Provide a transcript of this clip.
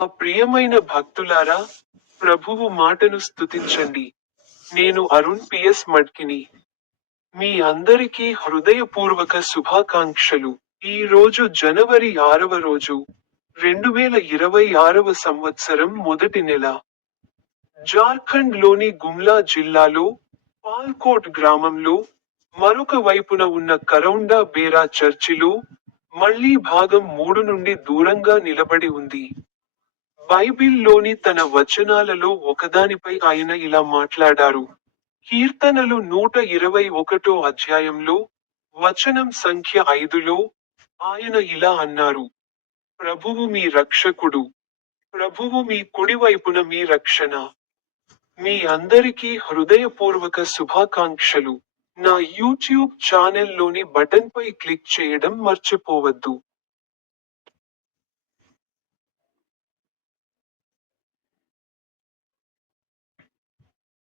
ఆ ప్రియమైన భక్తులారా, ప్రభువు మాటను స్తుతించండి. నేను అరుణ్ పిఎస్ మడ్కిని. మీ అందరికీ హృదయపూర్వక శుభాకాంక్షలు. ఈ రోజు జనవరి 6వ రోజు, 2026వ సంవత్సరం మొదటి నెల. జార్ఖండ్ లోని గుమ్లా జిల్లాలో, పాల్కోట్ గ్రామంలో, మరొక వైపున ఉన్న కరౌండా బేరా చర్చిలో, మళ్ళీ భాగం 3 నుండి దూరంగా నిలబడి ఉంది. బైబిల్లోని తన వచనాలలో ఒకదానిపై ఆయన ఇలా మాట్లాడారు. కీర్తనలు 121 అధ్యాయంలో, వచనం సంఖ్య 5లో, ఆయన ఇలా అన్నారు. ప్రభువు మీ రక్షకుడు. ప్రభువు మీ కుడివైపున మీ రక్షణ. మీ అందరికీ హృదయపూర్వక శుభాకాంక్షలు. నా యూట్యూబ్ ఛానెల్లోని బటన్పై క్లిక్ చేయడం మర్చిపోవద్దు.